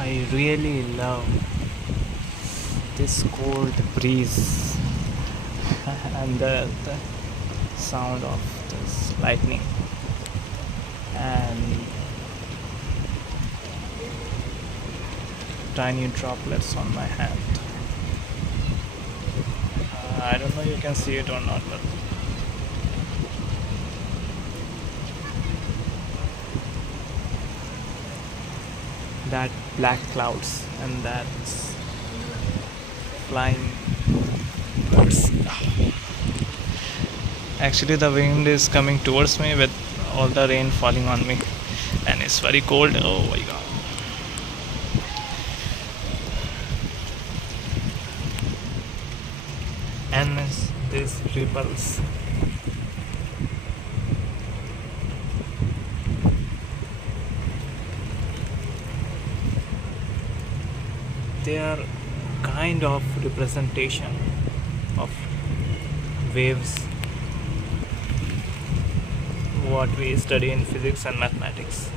I really love this cold breeze and the sound of this lightning and tiny droplets on my hand. I don't know you can see it or not, but that black clouds and that flying birds. Actually, the wind is coming towards me with all the rain falling on me, and it's very cold. Oh my god! And these ripples. They are kind of representation of waves what we study in physics and mathematics.